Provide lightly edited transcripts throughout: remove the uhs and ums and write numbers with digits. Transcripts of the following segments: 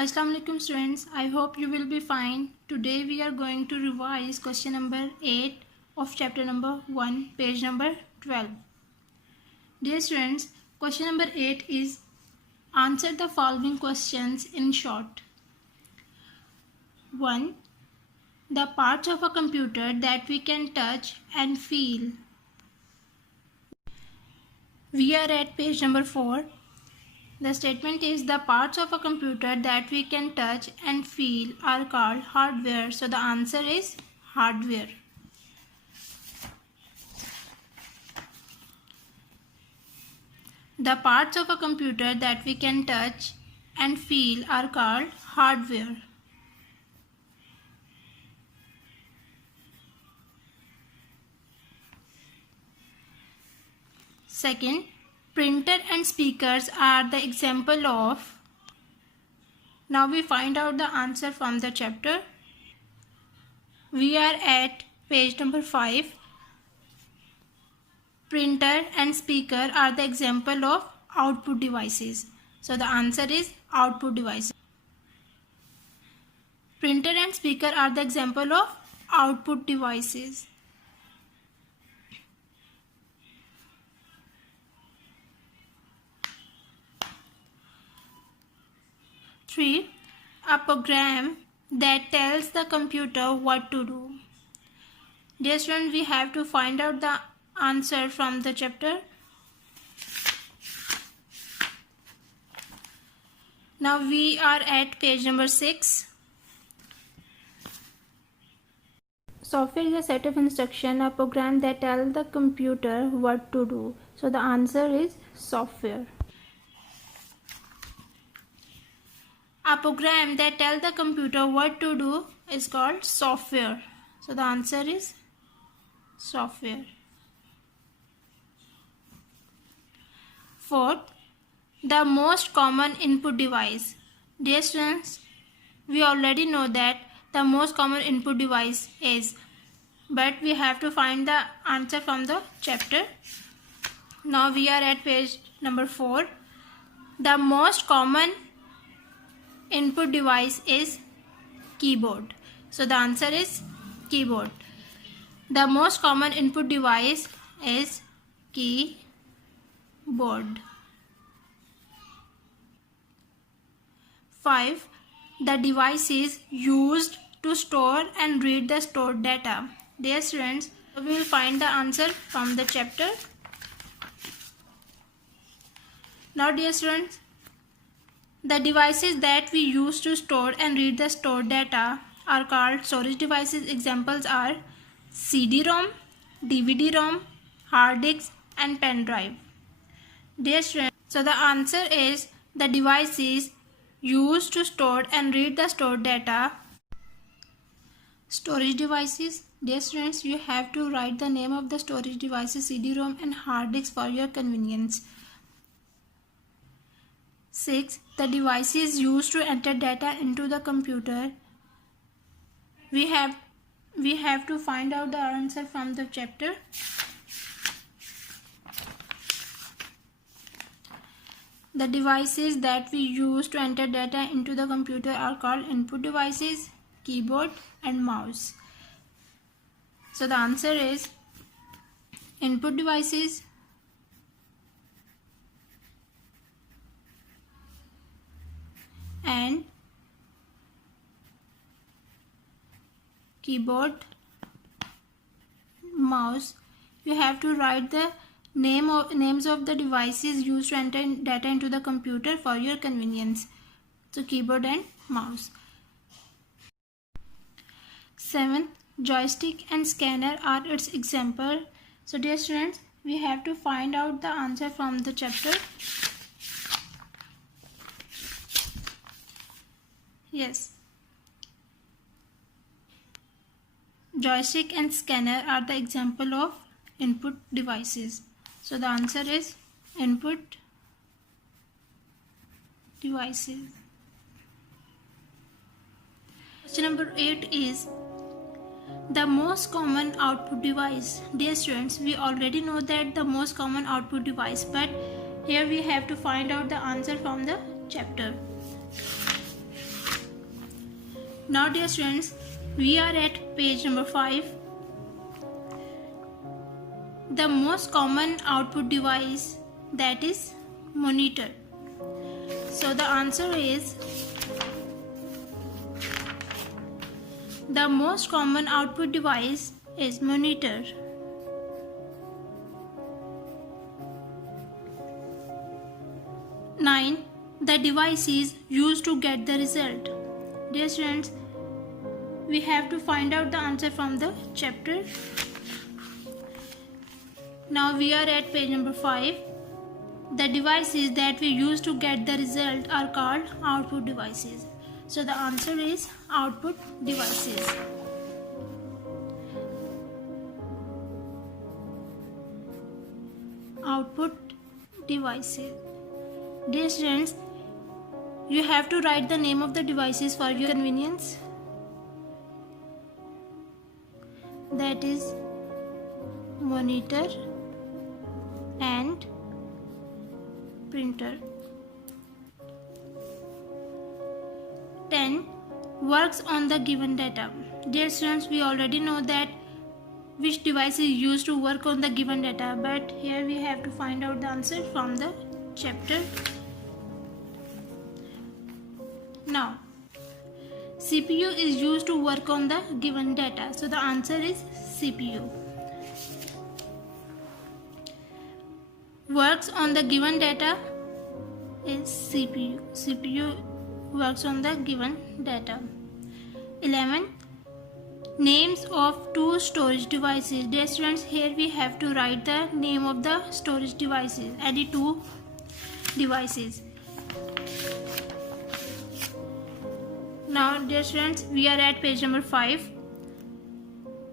Assalamu alaikum students, I hope you will be fine. Today we are going to revise question number 8 of chapter number 1, page number 12. Dear students, question number 8 is answer the following questions in short. 1. The parts of a computer that we can touch and feel. We are at page number 4. The statement is the parts of a computer that we can touch and feel are called hardware. So the answer is hardware. The parts of a computer that we can touch and feel are called hardware. Second, printer and speakers are the example of. Now we find out the answer from the chapter. We are at page number 5. Printer and speaker are the example of output devices. So the answer is output devices. Printer and speaker are the example of output devices. Three, a program that tells the computer what to do. Dear students, we have to find out the answer from the chapter. Now we are at page number 6. Software is a set of instructions, a program that tells the computer what to do. So the answer is software. A program that tells the computer what to do is called software. So the answer is software. Fourth, the most common input device. Dear students, we already know that the most common input device is, but we have to find the answer from the chapter. Now we are at page number 4. The most common input device is keyboard. So the answer is keyboard. The most common input device is keyboard. 5. The device is used to store and read the stored data. Dear students, we will find the answer from the chapter. Now dear students, the devices that we use to store and read the stored data are called storage devices. Examples are CD-ROM, DVD-ROM, hard disk and pen drive. Dear students, so the answer is the devices used to store and read the stored data. Storage devices. Dear students, you have to write the name of the storage devices CD-ROM and hard disk for your convenience. 6. The devices used to enter data into the computer. We have to find out the answer from the chapter. The devices that we use to enter data into the computer are called input devices, keyboard and mouse. So the answer is input devices, and keyboard, mouse. You have to write the names of the devices used to enter data into the computer for your convenience. So keyboard and mouse. 7. Joystick and scanner are its example. So dear students, we have to find out the answer from the chapter. Yes. Joystick and scanner are the example of input devices. So the answer is input devices. Question number 8 is the most common output device. Dear students, we already know that the most common output device, but here we have to find out the answer from the chapter. Now dear students, we are at page number 5. The most common output device, that is monitor. So the answer is, the most common output device is monitor. Nine, the device is used to get the result. Dear students, we have to find out the answer from the chapter. Now we are at page number 5. The devices that we use to get the result are called output devices. So the answer is output devices. Output devices. Dear students, you have to write the name of the devices for your convenience. That is monitor and printer. 10. Works on the given data. Dear students, we already know that which device is used to work on the given data, but here we have to find out the answer from the chapter. Now, CPU is used to work on the given data. So the answer is CPU. Works on the given data is CPU. CPU works on the given data. 11. Names of two storage devices. Dear students, here we have to write the name of the storage devices, any two devices. Now dear students, we are at page number 5.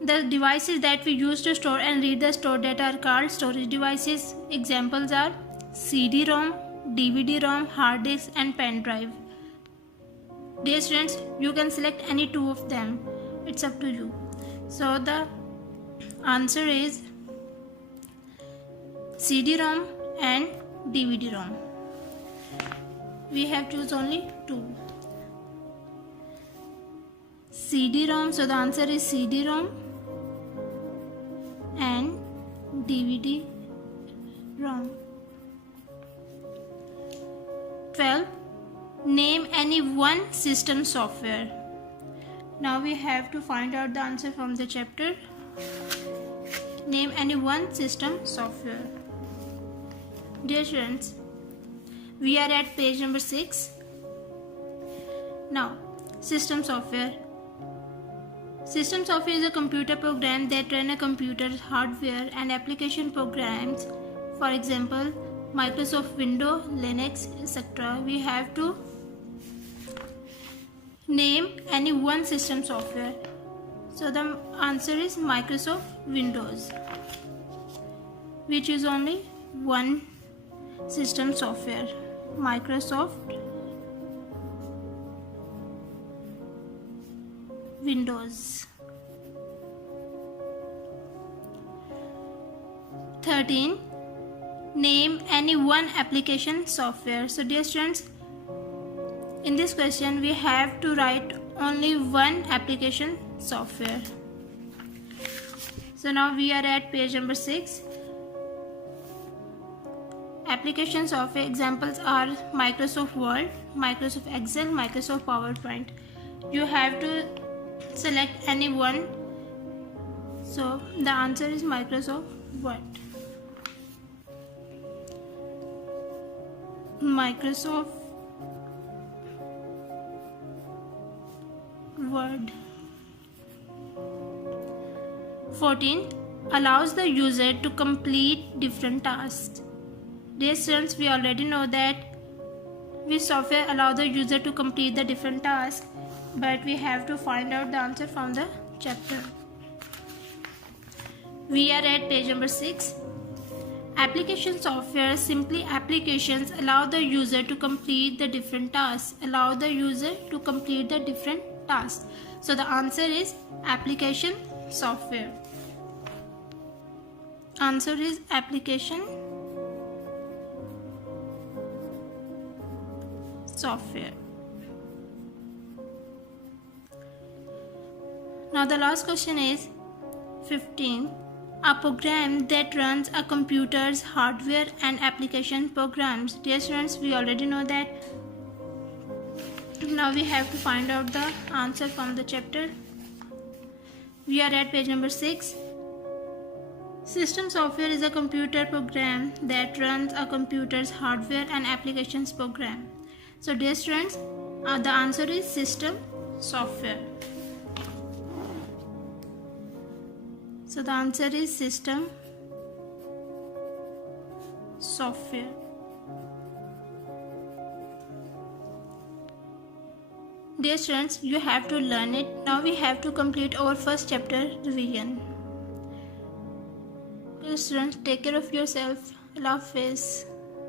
The devices that we use to store and read the stored data are called storage devices. Examples are CD-ROM, DVD-ROM, hard disk and pen drive. Dear students, you can select any two of them. It's up to you. So the answer is CD-ROM and DVD-ROM. We have to choose only two. CD-ROM, so the answer is CD-ROM and DVD-ROM. 12. Name any one system software. Now we have to find out the answer from the chapter. Name any one system software. Dear students, we are at page number 6. Now, system software. System software is a computer program that run a computer's hardware and application programs. For example, Microsoft Windows, Linux, etc. We have to name any one system software. So the answer is Microsoft Windows. We choose only one system software, Microsoft Windows. 13. Name any one application software. So dear students, in this question we have to write only one application software. So now we are at page number 6. Application software examples are Microsoft Word, Microsoft Excel, Microsoft PowerPoint. You have to select any one. So the answer is Microsoft Word. Microsoft Word. 14. Allows the user to complete different tasks. Dear students, we already know that which software allows the user to complete the different tasks, but we have to find out the answer from the chapter. We are at page number 6. Application software, simply applications, allow the user to complete the different tasks. Allow the user to complete the different tasks. So the answer is application software. Answer is application software. Now the last question is 15. A program that runs a computer's hardware and application programs. Dear students, we already know that. Now we have to find out the answer from the chapter. We are at page number 6. System software is a computer program that runs a computer's hardware and applications program. So dear students, the answer is system software. So the answer is system software. Dear students, you have to learn it. Now we have to complete our first chapter revision. Dear students, take care of yourself. Allah Hafiz.